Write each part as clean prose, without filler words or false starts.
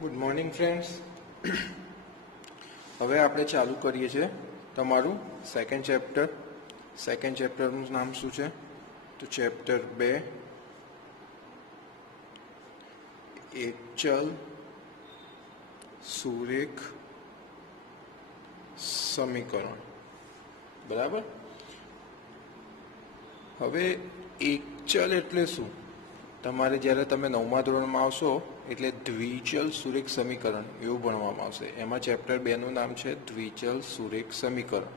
Good morning friends. હવે આપણે ચાલુ કરીએ છીએ તમારું સેકન્ડ ચેપ્ટર. સેકન્ડ ચેપ્ટરનું નામ શું છે? તો ચેપ્ટર 2 એક ચલ સુરેખ સમીકરણ. બરાબર. હવે એક ચલ એટલે શું? તમારે જ્યારે તમે 9મા ધોરણમાં આવશો એટલે દ્વિચલ સુરેખ સમીકરણ એવું ભણવામાં આવશે. એમાં ચેપ્ટર 2 નું નામ છે દ્વિચલ સુરેખ સમીકરણ.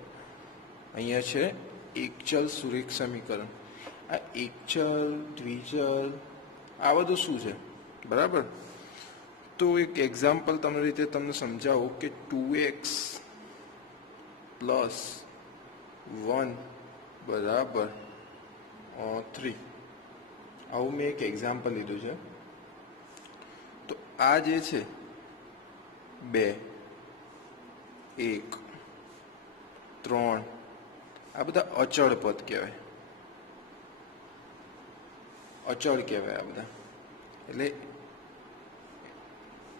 અહીંયા છે એકચલ સુરેખ સમીકરણ. આ એકચલ દ્વિચલ આ બધું શું છે? બરાબર. તો એક એક્ઝામ્પલ તમને રીતે તમને સમજાવું કે 2x + 1 બરાબર 3. આવું મેં એક એક્ઝામ્પલ લીધું છે. તો આ જે છે 2 1 3 આ બધા અચળ પદ કહેવાય. અચળ કહેવાય આ બધા. એટલે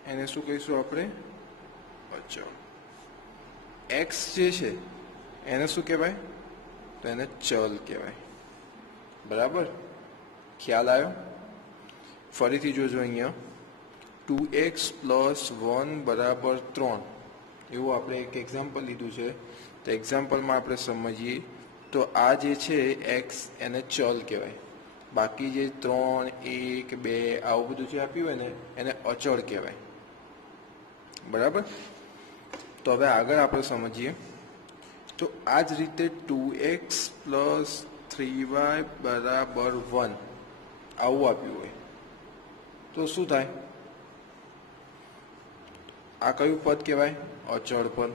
એને શું કહીશું આપણે? અચળ. x જે છે એને શું કહેવાય? તો એને ચલ કહેવાય. બરાબર. ખ્યાલ આવ્યો? ફરીથી જોજો. અહીંયા 2x + 1 બરાબર 3 એવું આપણે એક એક્ઝામ્પલ લીધું છે. તો એક્ઝામ્પલમાં આપણે સમજીએ તો આ જે છે x એને ચલ કહેવાય. બાકી જે 3 1 2 આવું બધું જે આપ્યું હોય ને એને અચળ કહેવાય. બરાબર. તો હવે આગળ આપણે સમજીએ તો આ જ રીતે 2x + 3y બરાબર 1 આવું આપ્યું હોય તો શું થાય? આ કયું પદ કહેવાય? અચળ પદ.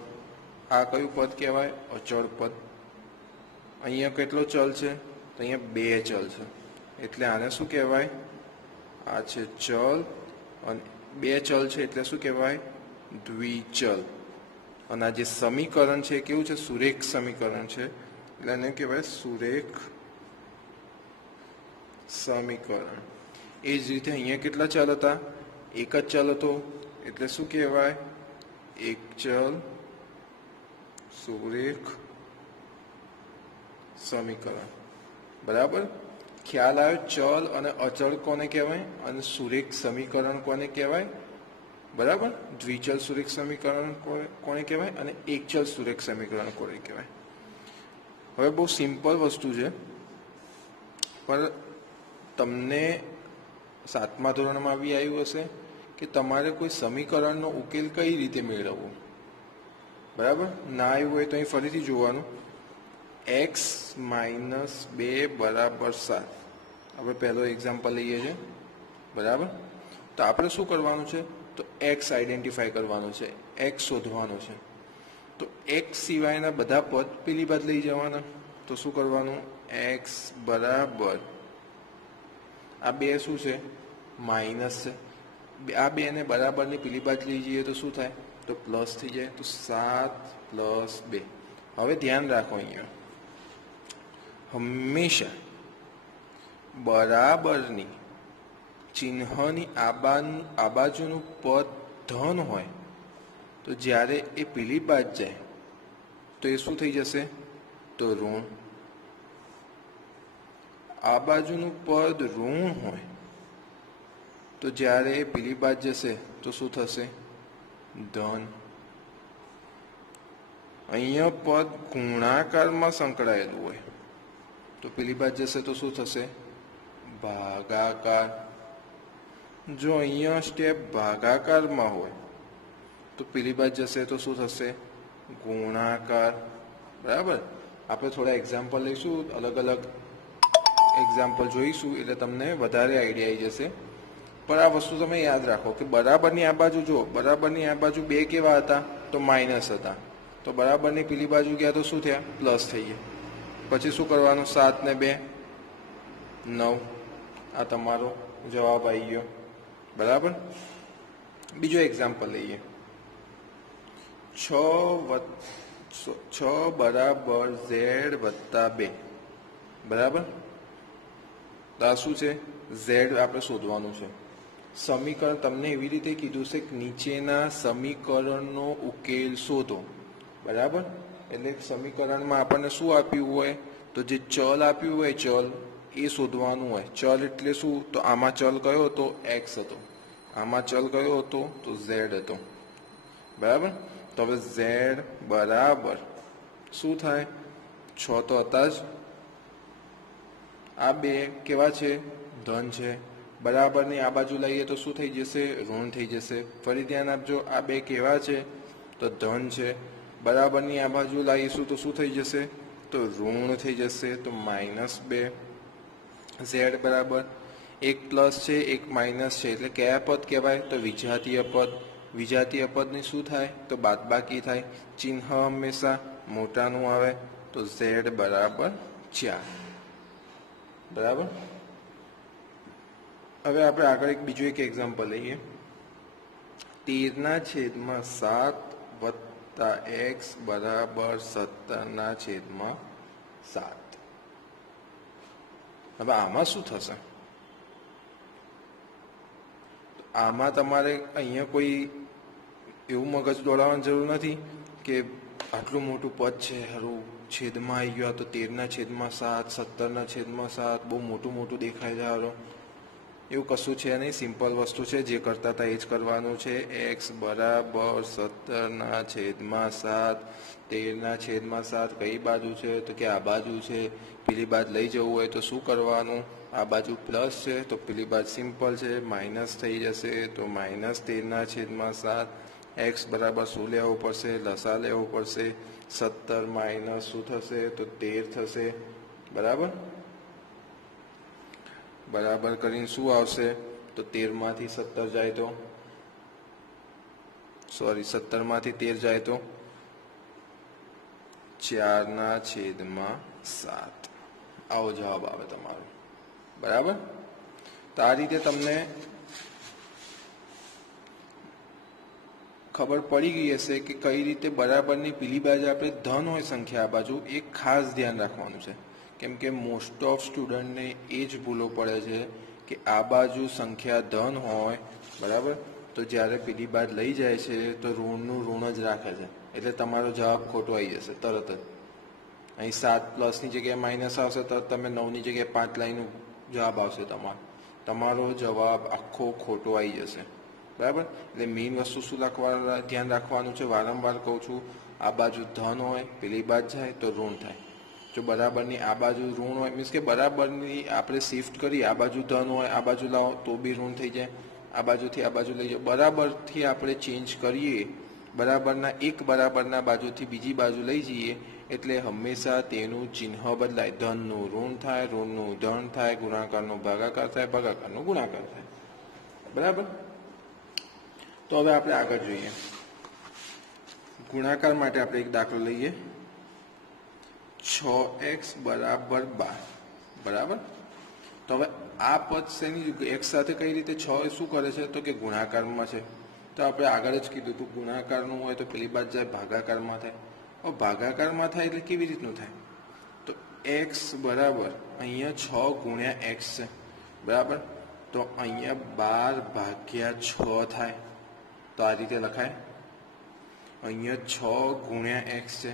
આ કયું પદ કહેવાય? અચળ પદ. અહીંયા કેટલો ચલ છે? તો અહીંયા 2 ચલ છે. એટલે આને શું કહેવાય? આ છે ચલ અને 2 ચલ છે એટલે શું કહેવાય? દ્વિચલ. અને આ જે સમીકરણ છે કેવું છે? સુરેખ સમીકરણ છે. એટલે એને કહેવાય સુરેખ સમીકરણ. એ જ રીતે અહીંયા કેટલા ચલ હતા? એક જ ચલ હતો એટલે શું કહેવાય? એકચલ સુરેખ સમીકરણ. બરાબર. ખ્યાલ આવ્યો? ચલ અને અચળ કોને કહેવાય અને સુરેખ સમીકરણ કોને કહેવાય? બરાબર. દ્વિચલ સુરેખ સમીકરણ કોને કહેવાય અને એકચલ સુરેખ સમીકરણ કોને કહેવાય? હવે બહુ સિમ્પલ વસ્તુ છે, પણ તમને 7મા ધોરણમાં બી આવ્યું હશે કે તમારે કોઈ સમીકરણનો ઉકેલ કઈ રીતે મેળવવો. બરાબર. ના આવ્યું હોય તો અહીં ફરીથી જોવાનું. x - 2 બરાબર 7 આપણે પહેલો એક્ઝામ્પલ લઈએ છીએ. બરાબર. તો આપણે શું કરવાનું છે? તો x આઈડેન્ટિફાઈ કરવાનું છે, x શોધવાનું છે. તો x સિવાયના બધા પદ પેલી બાદ લઈ જવાના. તો શું કરવાનું? x બરાબર આ 2 શું છે? માઇનસ છે. આ 2 ને બરાબરની પેલી બાજુ લઈ જઈએ તો શું થાય? તો પ્લસ થઈ જાય. તો 7 + 2. હવે ધ્યાન રાખો, અહીંયા હંમેશા બરાબરની ચિહ્નની આ બાજુનું પદ ધન હોય તો જ્યારે એ પેલી બાજુ જાય તો એ શું થઈ જશે? તો ઋણ. આ બાજુનું પદ ઋણ હોય તો જ્યારે એ પેલી બાજુ જશે તો શું થશે? ધન. અહીંયા પદ ગુણાકારમાં સંકળાયેલું હોય તો પેલી બાજુ જશે તો શું થશે? ભાગાકાર. જો અહીંયા સ્ટેપ ભાગાકારમાં હોય તો પેલી બાજુ જશે તો શું થશે? ગુણાકાર. બરાબર. આપણે થોડા એક્ઝામ્પલ લઈશું, અલગ અલગ એક્ઝામ્પલ જોઈશું એટલે તમને વધારે આઈડિયા આવી જશે. પણ આ વસ્તુ તમે યાદ રાખો કે બરાબરની આ બાજુ જો, બરાબરની આ બાજુ 2 કેવા હતા? તો માઇનસ હતા. તો બરાબરની પેલી બાજુ ગયા તો શું થયા? પ્લસ થઈ ગયા. પછી શું કરવાનું? 7 ને 2 9. આ તમારો જવાબ આવી ગયો. બરાબર. બીજો એક્ઝામ્પલ લઈએ. 6 બરાબર z + 2 બરાબર. તો આ શું છે? z આપણે શોધવાનું છે. સમીકરણ તમને એવી રીતે કીધું છે કે નીચેના સમીકરણનો ઉકેલ શોધો, બરાબર. એટલે સમીકરણમાં આપણને શું આપ્યું હોય, તો જે ચલ આપ્યું હોય ચલ એ શોધવાનું હોય. ચલ એટલે શું, તો આમાં ચલ કયો હતો, એક્સ હતો. આમાં ચલ કયો હતો, તો ઝેડ હતો, બરાબર. તો હવે ઝેડ બરાબર શું થાય, 6 તો હતા જ. આ બે કેવા છે, ધન છે. બરાબરની આ બાજુ લઈએ તો શું થઈ જશે, ઋણ થઈ જશે. ફરી ધ્યાન આપજો, આ બે કેવા છે, તો ધન છે. બરાબરની આ બાજુ લાવીશું તો શું થઈ જશે, તો ઋણ થઈ જશે. તો -2 ઝેડ બરાબર, એક પ્લસ છે એક માઇનસ છે, એટલે કયા પદ કહેવાય, તો વિજાતીય પદ. વિજાતીય પદની શું થાય, તો બાદબાકી થાય. ચિહ્ન હંમેશા મોટાનું આવે. તો ઝેડ બરાબર 4, બરાબર. હવે આપણે આગળ બીજું એક એક્ઝામ્પલ લઈએ. 13/7 વત્તા x બરાબર 17/7. હવે આમાં શું થશે, આમાં તમારે અહીંયા કોઈ એવું મગજ દોડાવવાની જરૂર નથી કે આટલું મોટું પદ છે, હારું છેદમાં આવી ગયો, તો 13/7 17/7 બહુ મોટું મોટું દેખાય છે. હારો એવું કશું છે નહીં, સિમ્પલ વસ્તુ છે. જે કરતા હતા એ જ કરવાનું છે. x બરાબર 17/7, 13/7 કઈ બાજુ છે, તો કે આ બાજુ છે. પેલી બાજુ લઈ જવું હોય તો શું કરવાનું, આ બાજુ પ્લસ છે તો પેલી બાજુ સિમ્પલ છે, માઇનસ થઈ જશે. તો -13/7. x બરાબર શું લેવું પડશે, લસા લેવું પડશે. 17 માઇનસ શું થશે, તો 13 થશે, બરાબર. બરાબર કરીને શું આવશે, તો 13માંથી 17 જાય તો, સોરી 17માંથી 13 જાય તો 4/7. આવો જવાબ આવે તમારો, બરાબર. તો આ રીતે તમને ખબર પડી ગઈ હશે કે કઈ રીતે બરાબરની પેલી બાજુ આપણે ધન હોય સંખ્યા આ બાજુ, એક ખાસ ધ્યાન રાખવાનું છે. કેમ કે મોસ્ટ ઓફ સ્ટુડન્ટને એ જ ભૂલો પડે છે કે આ બાજુ સંખ્યા ધન હોય, બરાબર, તો જ્યારે પેલી બાજુ લઈ જાય છે તો ઋણનું ઋણ જ રાખે છે. એટલે તમારો જવાબ ખોટો આવી જશે તરત જ. અહીં 7 + ની જગ્યાએ માઇનસ આવશે તો તમે 9 ની જગ્યાએ 5 લાઈનનો જવાબ આવશે તમારો જવાબ આખો ખોટો આવી જશે, બરાબર. એટલે મેઇન વસ્તુ શું ધ્યાન રાખવાનું છે, વારંવાર કહું છું, આ બાજુ ધન હોય પેલી બાજુ જાય તો ઋણ થાય. જો બરાબરની આ બાજુ ઋણ હોય, મીન્સ કે બરાબરની આપણે શિફ્ટ કરી, આ બાજુ ધન હોય આ બાજુ લાવો તો બી ઋણ થઈ જાય. આ બાજુથી આ બાજુ લઈ જાઓ, બરાબરથી આપણે ચેન્જ કરીએ, બરાબરના એક બરાબરના બાજુથી બીજી બાજુ લઈ જઈએ એટલે હંમેશા તેનું ચિહ્ન બદલાય. ધનનું ઋણ થાય, ઋણનું ધન થાય, ગુણાકારનો ભાગાકાર થાય, ભાગાકારનો ગુણાકાર થાય, બરાબર. તો હવે આપણે આગળ જોઈએ. ગુણાકાર માટે આપણે એક દાખલો લઈએ. 6x બરાબર 12, બરાબર. તો હવે આ પદ શેની x સાથે કઈ રીતે 6 શું કરે છે, તો કે ગુણાકારમાં છે. તો આપણે આગળ જ કીધું હતું ગુણાકારનું હોય તો પેલી બાજુ જાય ભાગાકારમાં થાય. હવે ભાગાકારમાં થાય એટલે કેવી રીતનું થાય, તો x બરાબર અહીંયા 6 × x છે, બરાબર. તો અહીંયા 12/6 થાય. તો આ રીતે લખાય. અહીંયા 6 × x છે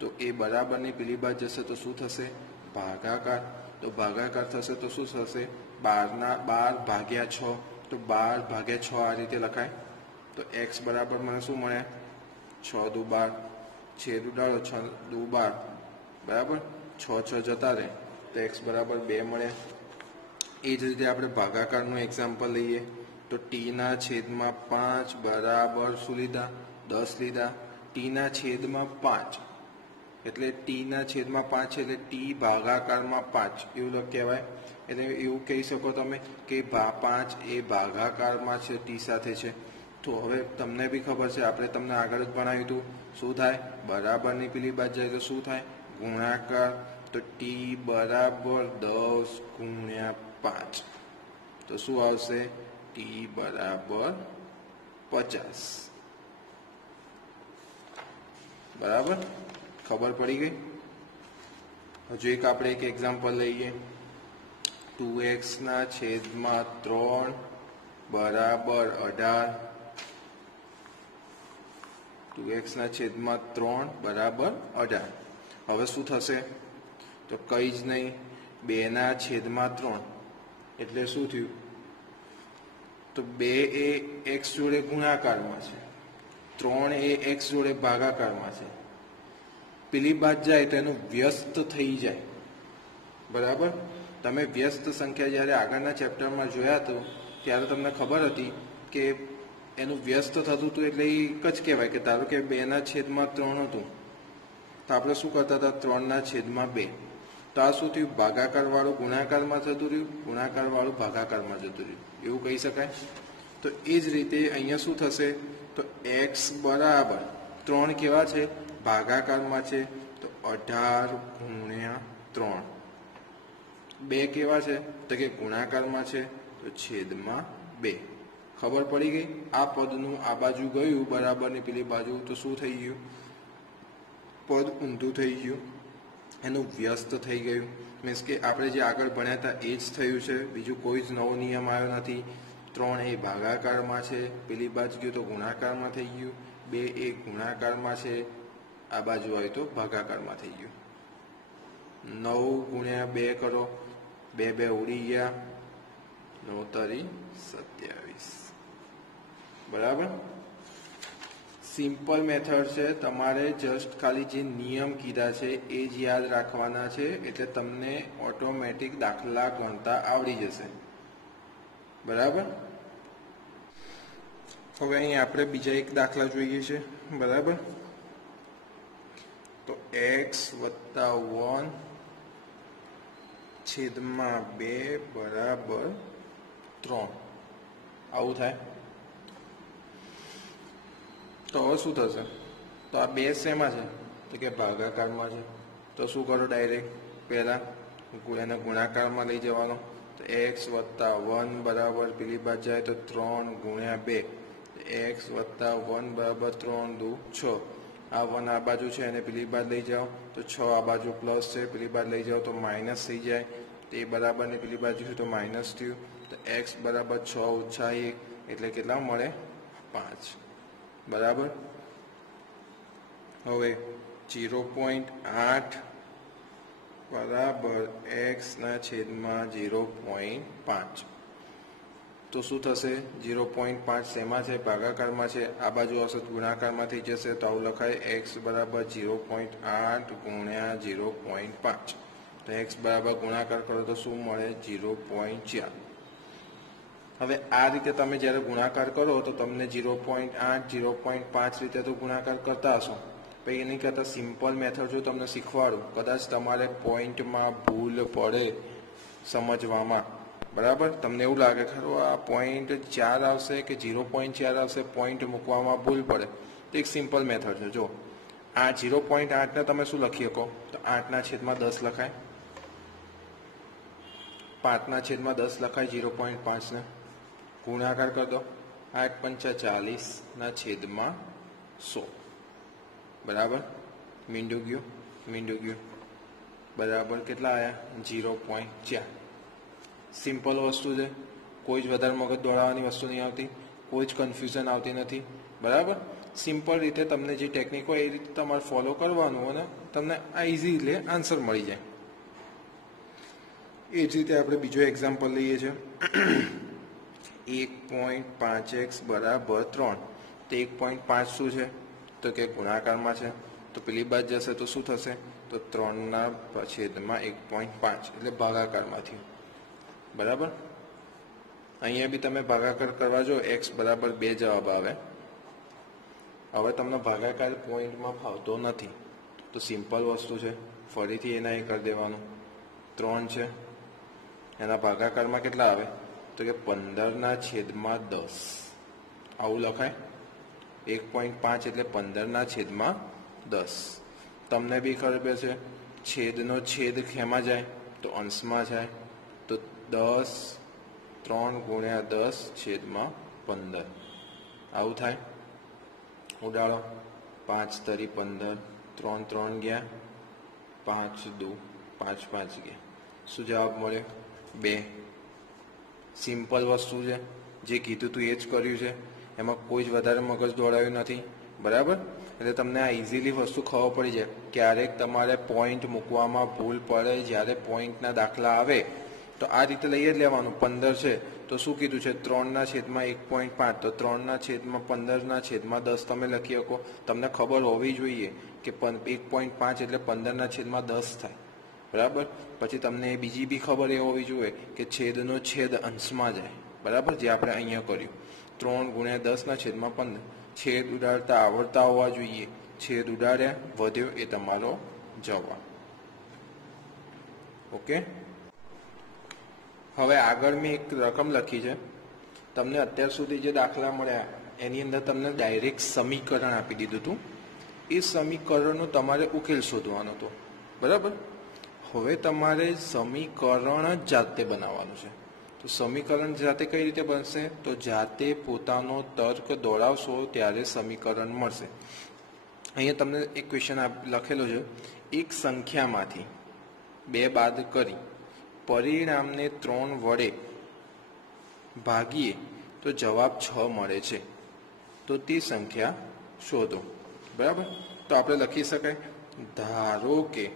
તો એ બરાબરની પેલી બાજુ જશે તો શું થશે, ભાગાકાર. તો ભાગાકાર થશે તો શું થશે, 12/6. તો 12/6 આ રીતે લખાય. તો x બરાબર મને શું મળે, 6 દુ 12, છેદ ઉડાડો 6 દુ 12, બરાબર. 6 જતા રહે તો x બરાબર 2 મળે. એ જ રીતે આપણે ભાગાકારનું એક્ઝામ્પલ લઈએ તો t/5 બરાબર શું લીધા, 10 લીધા. t/5 એટલે t/5 એટલે t ભાગાકારમાં 5 એવું કહેવાય. એટલે એવું કહી શકો તમે કે 5 એ ભાગાકારમાં છે, t સાથે છે. તો હવે તમને બી ખબર છે, આપણે તમને આગળ જ ભણાવ્યું હતું શું થાય, બરાબરની પેલી બાજુ જાય તો શું થાય, ગુણાકાર. તો t બરાબર 10 × 5 તો શું આવશે, t બરાબર 50, બરાબર. ખબર પડી ગઈ. હજુ એક આપણે એક એક્ઝામ્પલ લઈએ. 2x/3 બરાબર 18 2x ના છેદમાં 3 બરાબર 18. હવે શું થશે તો કંઈ જ નહીં, 2 ના છેદમાં 3 એટલે શું થયું તો 2 એ x જોડે ગુણાકારમાં છે, 3 એ x જોડે ભાગાકારમાં છે. પેલી બાદ જાય તો એનું વ્યસ્ત થઈ જાય. બરાબર, તમે વ્યસ્ત સંખ્યા જ્યારે આગળના ચેપ્ટરમાં જોયા તો ત્યારે તમને ખબર હતી કે એનું વ્યસ્ત થતું હતું એટલે એક જ કહેવાય કે ધારો કે 2 ના છેદમાં 3 હતું તો આપણે શું કરતા હતા 3 ના છેદમાં 2. તો આ શું થયું ભાગાકારવાળું ગુણાકારમાં જતું રહ્યું, ગુણાકારવાળું ભાગાકારમાં જતું રહ્યું, એવું કહી શકાય. તો એ જ રીતે અહીંયા શું થશે તો x બરાબર 3 કેવા છે ભાગાકારમાં છે તો 18 ગુણ્યા 3. 2 કેવા છે તો કે ગુણાકારમાં છે તો છેદમાં 2. ખબર પડી ગઈ. આ પદનું આ બાજુ ગયું બરાબરની પેલી બાજુ તો શું થઈ ગયું પદ ઊંધું થઈ ગયું, એનું વ્યસ્ત થઈ ગયું. મીન્સ કે આપણે જે આગળ ભણ્યા હતા એ જ થયું છે, બીજું કોઈ જ નવો નિયમ આવ્યો નથી. 3 એ ભાગાકારમાં છે, પેલી બાજુ ગયું તો ગુણાકારમાં થઈ ગયું, 2 એ ગુણાકારમાં છે, આ બાજુ આવ્યું તો ભાગાકારમાં થઈ ગયું. 9 ગુણ્યા 2 કરો, 2 2 ઉડી ગયા, 9 તારી 27. બરાબર. સિમ્પલ મેથડ છે, તમારે જસ્ટ ખાલી જે નિયમ કીધા છે એ જ યાદ રાખવાના છે એટલે તમને ઓટોમેટિક દાખલા ગણતા આવડી જશે. બરાબર. હવે અહીં આપણે બીજા એક દાખલા જોઈએ છે. બરાબર. તો x વત્તા 1 છેદમાં 2 બરાબર 3 આવું થાય. તો હવે શું થશે તો આ 2 શેમાં છે તો કે ભાગાકારમાં છે. તો શું કરો ડાયરેક્ટ પહેલા એને ગુણાકારમાં લઈ જવાનો. તો x વત્તા 1 બરાબર પેલી બાજુ જાય તો 3 ગુણ્યા 2, x વત્તા 1 બરાબર 3 દુ 6. આ 1 આ બાજુ છે એને પેલી બાજુ લઈ જાઓ તો 6 આ બાજુ પ્લસ છે, પેલી બાજુ લઈ જાઓ તો માઇનસ થઈ જાય. તે બરાબર ને પેલી બાજુ છે તો માઇનસ થયું. તો x બરાબર 6 ઓછા 1 એટલે કેટલા મળે 5. બરાબર. હવે 0.8 બરાબર x ના છેદમાં 0.5. તો શું થશે 0.5 શેમાં છે ભાગાકારમાં છે, આ બાજુ હશે ગુણાકારમાં થઈ જશે. તો આવું લખાય x બરાબર 0.8 ગુણ્યા 0.5. તો x બરાબર ગુણાકાર કરો તો શું મળે 0.4. હવે આ રીતે તમે જ્યારે ગુણાકાર કરો તો તમને 0.8 0.5 રીતે તો ગુણાકાર કરતા હશો. પછી એની કરતાં સિમ્પલ મેથડ જો તમને શીખવાડું, કદાચ તમારે પોઈન્ટમાં ભૂલ પડે સમજવામાં. બરાબર. તમને એવું લાગે ખરું આ પોઈન્ટ 4 આવશે કે 0.4 આવશે, પોઈન્ટ મૂકવામાં ભૂલ પડે તો એક સિમ્પલ મેથડ છે. જો આ 0.8 ને તમે શું લખી શકો તો 8 ના છેદમાં 10 લખાય, 5 ના છેદમાં 10 લખાય. 0.5 ને ગુણાકાર કરી દો, 8 પંચા 40 ના છેદમાં 100. બરાબર. મીંડું ગયું બરાબર કેટલા આવ્યા 0.4. સિમ્પલ વસ્તુ છે, કોઈ જ વધારે મગજ દોડાવવાની વસ્તુ નહીં આવતી, કોઈ જ કન્ફ્યુઝન આવતી નથી. બરાબર. સિમ્પલ રીતે તમને જે ટેકનિક હોય એ રીતે તમારે ફોલો કરવાનું અને તમને આ ઇઝીલી આન્સર મળી જાય. એ જ રીતે આપણે બીજો એક્ઝામ્પલ લઈએ છીએ. 1.5x બરાબર 3. તો 1.5 શું છે તો કે ગુણાકારમાં છે. તો પેલી બાદ જશે તો શું થશે તો 3 ના છેદમાં 1.5 એટલે ભાગાકારમાં થયું. બરાબર. અહીંયા બી તમે ભાગાકાર કરવા જો x બરાબર 2 જવાબ આવે. હવે તમને ભાગાકાર પોઈન્ટમાં ફાવતો નથી તો સિમ્પલ વસ્તુ છે, ફરીથી એના એ કરી દેવાનું. 3 છે એના ભાગાકારમાં કેટલા આવે તો કે 15 ના છેદમાં 10 આવું લખાય. 1.5 એટલે 15 ના છેદમાં 10. તમને બી ખબર છે છેદનો છેદ ખેમાં જાય તો અંશમાં જાય. તો 10 3 ગુણ્યા 10 છેદમાં 15 આવું થાય. ઉડાડો 5 તરી 15, 3 3 ગયા, 5 દુ 5 5 ગયા. શું જવાબ મળ્યો 2. સિમ્પલ વસ્તુ છે, જે કીધું તું એ જ કર્યું છે, એમાં કોઈ જ વધારે મગજ દોડાવ્યું નથી, બરાબર. એટલે તમને આ ઇઝીલી વસ્તુ ખબર પડી જાય. ક્યારેક તમારે પોઈન્ટ મૂકવામાં ભૂલ પડે, જ્યારે પોઈન્ટના દાખલા આવે તો આ રીતે લઈ જ લેવાનું. 15 છે તો શું કીધું છે, 3/1.5, તો 3/15/10 તમે લખી શકો. તમને ખબર હોવી જોઈએ કે 1.5 એટલે 15/10 થાય, બરાબર. પછી તમને બીજી બી ખબર એ હોવી જોઈએ કે છેદનો છેદ અંશમાં જાય, બરાબર, જે આપણે અહીંયા કર્યું. 3 × 10/15 છેદ ઉડાડતા આવડતા હોવા જોઈએ. છેદ ઉડાડ્યા, વધ્યો, એ તમારો જવાબ. ઓકે. હવે આગળ મેં એક રકમ લખી છે. તમને અત્યાર સુધી જે દાખલા મળ્યા એની અંદર તમને ડાયરેક્ટ સમીકરણ આપી દીધું હતું. એ સમીકરણનો તમારે ઉકેલ શોધવાનો હતો, બરાબર. હવે તમારે સમીકરણ જ જાતે બનાવવાનું છે. તો સમીકરણ જાતે કઈ રીતે બનશે, તો જાતે પોતાનો તર્ક દોડાવશો ત્યારે સમીકરણ મળશે. અહીંયા તમને એક ક્વેશ્ચન લખેલો છે, એક સંખ્યામાંથી 2 બાદ કરી પરિણામને 3 વડે ભાગીએ તો જવાબ 6 મળે છે, તો તે સંખ્યા શોધો, બરાબર. તો આપણે લખી શકાય, ધારો કે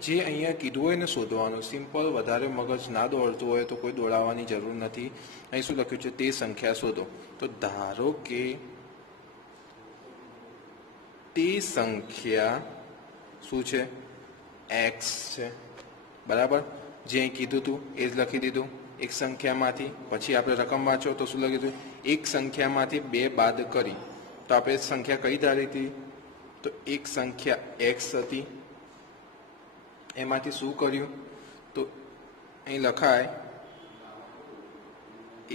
જે અહીંયા કીધું હોય ને શોધવાનું, સિમ્પલ, વધારે મગજ ના દોડતું હોય તો કોઈ દોડાવવાની જરૂર નથી. અહીં શું લખ્યું છે, તે સંખ્યા શોધો. તો ધારો કે તે સંખ્યા શું છે, x છે, બરાબર. જે અહીં કીધું હતું એ જ લખી દીધું. એક સંખ્યામાંથી, પછી આપણે રકમ વાંચો તો શું લખ્યું હતું, એક સંખ્યામાંથી 2 બાદ કરી. તો આપણે સંખ્યા કઈ ધારી હતી, તો એક સંખ્યા x હતી. એમાંથી શું કર્યું, તો અહીં લખાય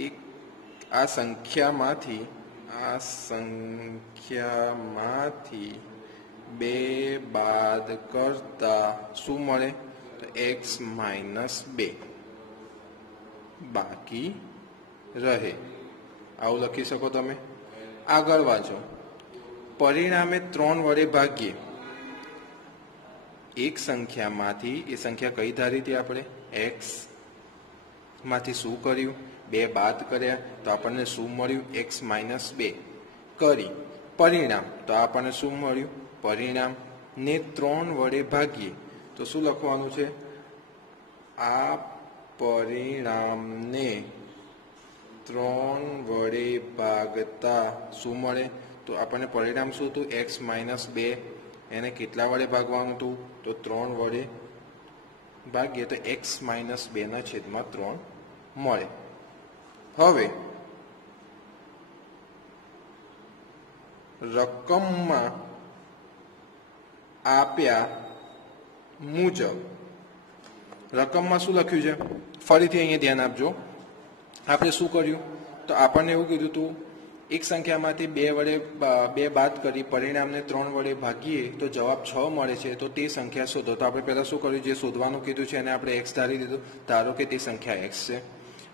એક આ સંખ્યામાંથી 2 બાદ કરતા શું મળે, તો x - 2 બાકી રહે. આવું લખી શકો તમે. આગળ વાંચો, પરિણામે 3 વડે ભાગીએ. એક સંખ્યામાંથી, એ સંખ્યા કઈ ધારી હતી આપણે, x માંથી શું કર્યું, 2 બાદ કર્યા તો આપણને શું મળ્યું, x - 2 કરી પરિણામ, તો આપણને શું મળ્યું, પરિણામ ને 3 વડે ભાગીએ તો શું લખવાનું છે, આ પરિણામને 3 વડે ભાગતા શું મળે, તો આપણને પરિણામ શું હતું, x - 2, એને કેટલા વડે ભાગવાનું હતું, તો 3 વડે ભાગીએ તો x - 2/3 મળે. હવે રકમમાં આપ્યા મુજબ, રકમમાં શું લખ્યું છે, ફરીથી અહીંયા ધ્યાન આપજો. આપણે શું કર્યું, તો આપણને એવું કીધું હતું, એક સંખ્યામાંથી 2 વડે 2 બાદ કરી પરિણામને 3 વડે ભાગીએ તો જવાબ 6 મળે છે, તો તે સંખ્યા શોધો. તો આપણે પહેલા શું કર્યું, જે શોધવાનું કીધું છે એને આપણે x ધારી દીધું. ધારો કે તે સંખ્યા x છે.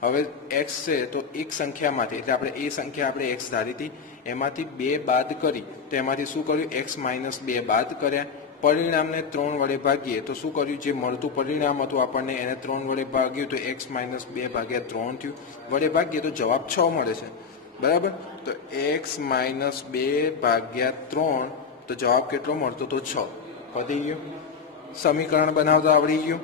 હવે x છે તો એક સંખ્યામાંથી, એટલે આપણે એ સંખ્યા આપણે x ધારી હતી, એમાંથી 2 બાદ કરી તો એમાંથી શું કર્યું, x - 2 બાદ કર્યા. પરિણામને 3 વડે ભાગીએ તો શું કર્યું, જે મળતું પરિણામ હતું આપણને એને 3 વડે ભાગ્યું તો x - 2 ભાગ્યા 3 થયું. વડે ભાગીએ તો જવાબ 6 મળે છે, બરાબર. તો x - 2 ભાગ્યા 3 તો જવાબ કેટલો મળતો, તો 6. પતી ગયું, સમીકરણ બનાવતા આવડી ગયું.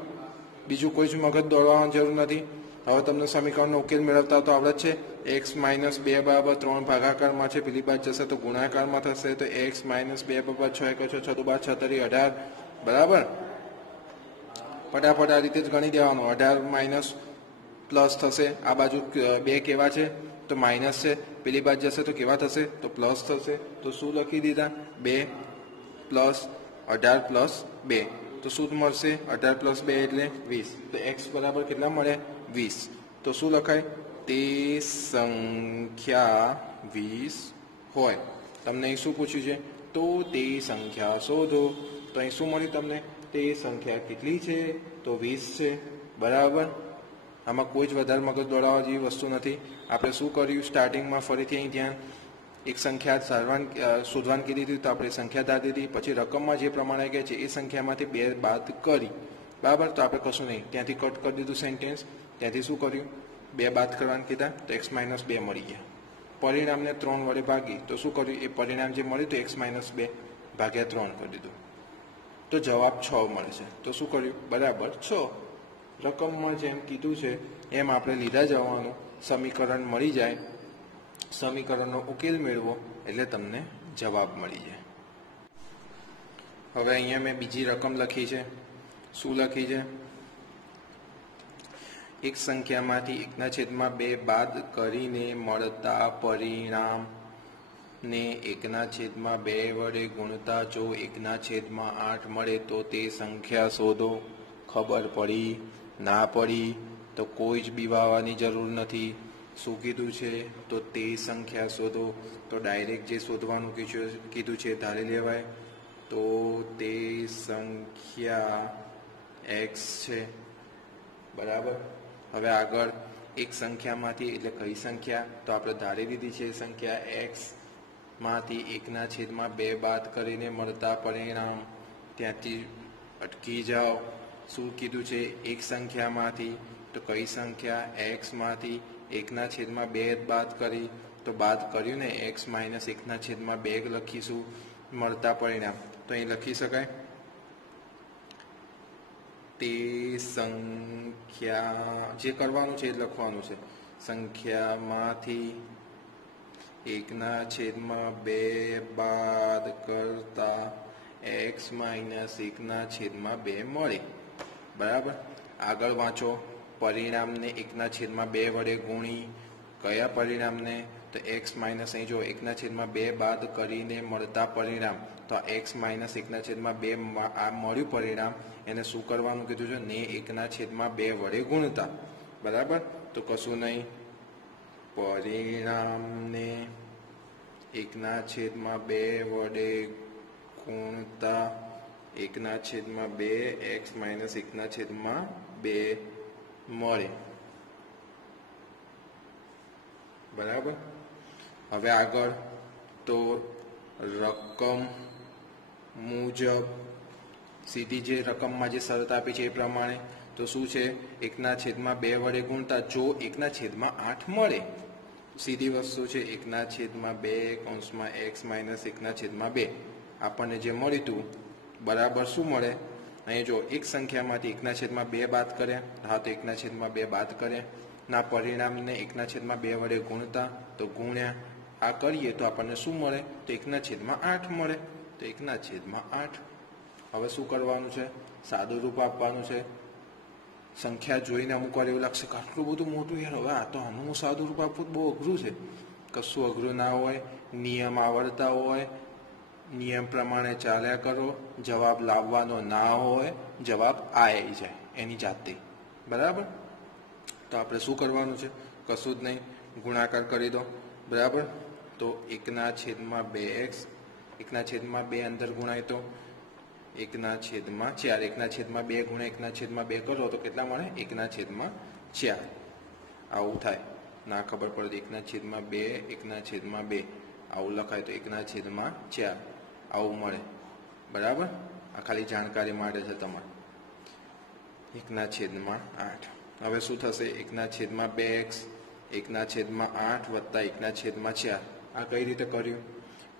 બીજું કોઈ જ મગજ દોડવાની જરૂર નથી. હવે તમને સમીકરણનો ઉકેલ મેળવતા તો આવડે છે. x - 2 બરાબર 3 ભાગાકારમાં છે, પેલી બાજુ જશે તો ગુણાકારમાં થશે, તો x - 2 બરાબર 6 × 6 = 18, બરાબર. ફટાફટ આ રીતે જ ગણી દેવાનું. 18 પ્લસ થશે, આ બાજુ 2 કેવા છે, તો માઇનસ છે, પેલી બાજુ જશે તો કેવા થશે, તો પ્લસ થશે. તો શું લખી દીધા, 2 પ્લસ 18 પ્લસ 2, તો શું મળશે, 18 + 2 એટલે 20. તો x બરાબર કેટલા મળે, 20. તો શું લખાય, તે સંખ્યા 20 હોય. તમને અહીં શું પૂછ્યું છે, તો તે સંખ્યા શોધો. તો અહીં શું મળ્યું તમને, તે સંખ્યા કેટલી છે, તો 20 છે, બરાબર. આમાં કોઈ જ વધારે મગજ દોડાવવા જેવી વસ્તુ નથી. આપણે શું કર્યું, સ્ટાર્ટિંગમાં ફરીથી અહીં ધ્યાન, એક સંખ્યા શોધવાની કીધી હતી તો આપણે સંખ્યા ધારી દીધી. પછી રકમમાં જે પ્રમાણે કહે છે એ સંખ્યામાંથી 2 બાદ કરી, બરાબર. તો આપણે કશું નહીં, ત્યાંથી કટ કરી દીધું સેન્ટેન્સ. ત્યાંથી શું કર્યું, 2 બાદ કરવાનું કીધા તો x - 2 મળી ગયા. પરિણામને 3 વડે ભાગી તો શું કર્યું, એ પરિણામ જે મળ્યું તો x - 2 ભાગ્યા 3 કરી દીધું તો જવાબ 6 મળે છે. તો શું કર્યું, બરાબર 6. રકમમાં જેમ કીધું છે એમ આપણે લીધા જવાનું, સમીકરણ મળી જાય, સમીકરણનો ઉકેલ મેળવો એટલે તમને જવાબ મળી જાય. હવે અહીંયા મેં બીજી રકમ લખી છે. શું લખી છે, એક સંખ્યામાંથી 1/2 બાદ કરીને મળતા પરિણામ ને 1/2 વડે ગુણતા જો 1/8 મળે તો તે સંખ્યા શોધો. ખબર પડી ના પડી તો કોઈ જ બીવાવાની જરૂર નથી. શું કીધું છે, તો તે સંખ્યા શોધો. તો ડાયરેક્ટ જે શોધવાનું કીધું છે ધારી લેવાય. તો તે સંખ્યા x છે, બરાબર. હવે આગળ એક સંખ્યામાંથી, એટલે કઈ સંખ્યા, તો આપણે ધારી દીધી છે સંખ્યા x માંથી 1/2 બાદ કરીને મળતા પરિણામ. ત્યાંથી અટકી જાઓ. શું કીધું છે, એક સંખ્યામાંથી, તો કઈ સંખ્યા, x માંથી 1/2 બાદ કરી, તો બાદ કર્યું ને x - 1/2 લખીશું મળતા પરિણામ. તો અહીં લખી શકાય તે સંખ્યા, જે કરવાનું છે એ લખવાનું છે, સંખ્યામાંથી 1/2 બાદ કરતા x - 1/2 મળે, બરાબર. આગળ વાંચો, પરિણામને 1/2 વડે ગુણી, કયા પરિણામને, તો x માઇનસ, અહીં જો 1/2 બાદ કરીને મળતા પરિણામ, તો x - 1/2 આ મળ્યું પરિણામ, એને શું કરવાનું કીધું છે, ને 1/2 વડે ગુણતા, બરાબર. તો કશું નહીં, પરિણામને 1/2 વડે ગુણતા 1/2 x - 1/2 મળે, બરાબર. હવે આગળ, તો રકમ મુજબ સીધી જે રકમમાં જે શરત આપી છે એ પ્રમાણે, તો શું છે, 1/2 વડે ગુણતા જો 1/8 મળે, સીધી વસ્તુ છે, 1/2 કૌંસમાં x - 1/2 આપણને જે મળ્યું હતું, બરાબર શું મળે, અહીં જો એક સંખ્યામાંથી 1/2 બાદ કર્યા, હા તો 1/2 બાદ કર્યા, ના પરિણામને 1/2 વડે ગુણતા, તો ગુણ્યા આ કરીએ તો આપણને શું મળે, તો 1/8 મળે, તો 1/8. હવે શું કરવાનું છે, સાદું રૂપ આપવાનું છે. સંખ્યા જોઈને અમુક વાર એવું લાગશે કે આટલું બધું મોટું યાર, હવે આ તો આનું સાદું રૂપ આપવું બહુ અઘરું છે. કશું અઘરું ના હોય, નિયમ આવડતા હોય, નિયમ પ્રમાણે ચાલ્યા કરો, જવાબ લાવવાનો ના હોય, જવાબ આવી જાય એની જાતે, બરાબર. તો આપણે શું કરવાનું છે, કશું જ નહીં, ગુણાકાર કરી દો, બરાબર. તો 1/2x, 1/2 અંદર ગુણાય તો 1/4, 1/2 ગુણ્યા 1/2 કરો તો કેટલા મળે, 1/4. આવું થાય, ના ખબર પડે 1/2, 1/2 આવું લખાય તો 1/4 આવું મળે, બરાબર. આ ખાલી જાણકારી માટે છે તમારે. 1/8. હવે શું થશે, 1/2x, 1/8 વત્તા 1/4. આ કઈ રીતે કર્યું,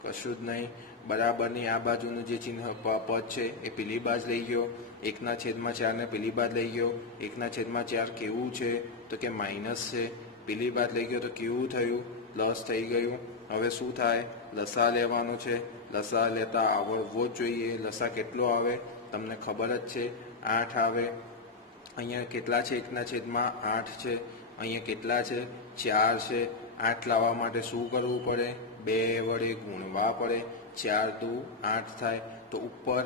કશું જ નહીં, બરાબરની આ બાજુનું જે ચિહ્ન પદ છે એ પેલી બાજ લઈ ગયો, 1/4 ને પેલી બાજ લઈ ગયો. 1/4 કેવું છે, તો કે માઇનસ છે, પેલી બાજ લઈ ગયો તો કેવું થયું, પ્લસ થઈ ગયું. હવે શું થાય, લસા લેવાનો છે, લસા લેતા આવડવો જ જોઈએ. લસા કેટલો આવે, તમને ખબર જ છે, 8 આવે. અહીંયા કેટલા છે, 1/8 છે, અહીંયા કેટલા છે, 4 છે. 8 લાવવા માટે શું કરવું પડે, 2 વડે ગુણવા પડે. 4 દુ 8 થાય, તો ઉપર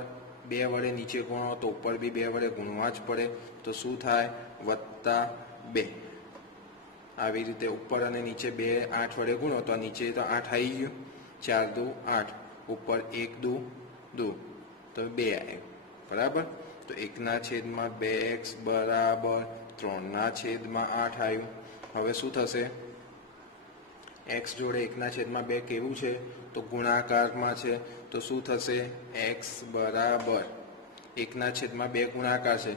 2 વડે નીચે ગુણો તો ઉપર બી 2 વડે ગુણવા જ પડે. તો શું થાય, +2. આવી રીતે ઉપર અને નીચે 2 8 વડે ગુણો તો નીચે તો 8 આવી ગયું, 4 દુ 8, ઉપર 1 દુ 2 તો 2 આવ્યું, બરાબર. તો 1/2x બરાબર 3/8 આવ્યું. હવે શું થશે, x જોડે 1/2 કેવું છે, તો ગુણાકારમાં છે, તો શું થશે, x બરાબર 1/2 ગુણાકાર છે,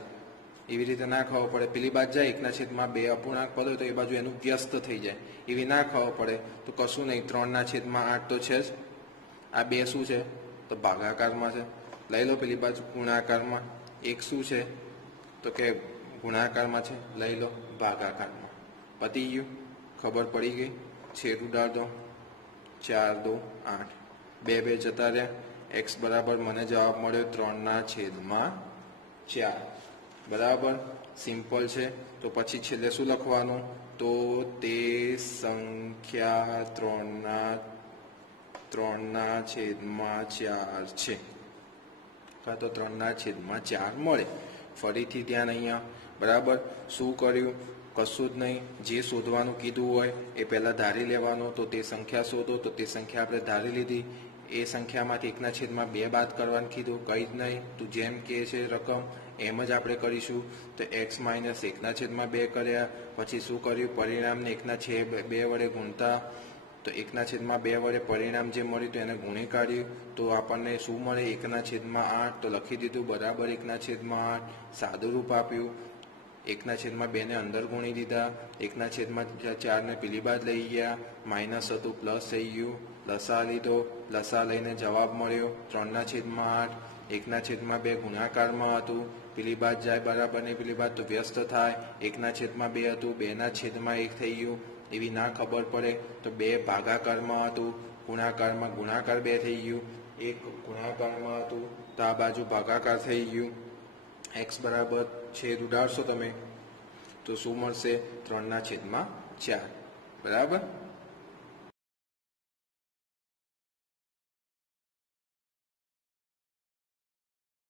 એવી રીતે ના ખબર પડે. પેલી બાજુ જાય 1/2 અપૂર્ણાંક પદ હોય તો એ બાજુ એનું વ્યસ્ત થઈ જાય, એવી ના ખબર પડે તો કશું નહીં. 3/8 તો છે જ. આ 2 શું છે તો ભાગાકારમાં છે. લઈ લો પેલી બાજુ ગુણાકારમાં. 1 શું છે તો કે ગુણાકારમાં છે, લઈ લો ભાગાકારમાં. પતી ગયું, ખબર પડી ગઈ. છેદ ઉડાડ દો. 4 2 8, 2 2 જતા રહ્યા. x બરાબર મને જવાબ મળ્યો 3/4. બરાબર, સિમ્પલ છે. તો પછી છેલ્લે શું લખવાનું તો તે સંખ્યા 3/4 છે, અથવા તો 3/4 મળે. ફરીથી ધ્યાન અહીંયા. બરાબર, શું કર્યું? કશું જ નહીં. જે શોધવાનું કીધું હોય એ પહેલાં ધારી લેવાનું. તો તે સંખ્યા શોધો, તો તે સંખ્યા આપણે ધારી લીધી. એ સંખ્યામાંથી 1/2 બાદ કરવાનું કીધું, કંઈ જ નહીં. તું જેમ કહે છે રકમ એમ જ આપણે કરીશું. તો x - 1/2 કર્યા. પછી શું કર્યું? પરિણામને 1/2 વડે ગુણતા. તો 1/2 વડે પરિણામ જે મળ્યું તો એને ગુણી કાઢ્યું. તો આપણને શું મળે? 1/8. તો લખી દીધું બરાબર 1/8. સાદું રૂપ આપ્યું. 1/2 ને અંદર ગુણી દીધા. 1/4 ને પેલી બાદ લઈ ગયા. માઇનસ હતું પ્લસ થઈ ગયું. લસા લીધો. લસા લઈને જવાબ મળ્યો 3/8. 1/2 ગુણાકારમાં હતું. પેલી બાદ જાય બરાબર ને પેલી બાદ તો વ્યસ્ત થાય. 1/2 હતું, 2/1 થઈ ગયું. એવી ના ખબર પડે તો 2 ભાગાકારમાં હતું. ગુણાકારમાં ગુણાકાર 2 થઈ ગયું. 1 ગુણાકારમાં હતું તો આ બાજુ ભાગાકાર થઈ ગયું. x બરાબર છેદ ઉડાડશો તમે તો શું મળશે? 3/4. બરાબર.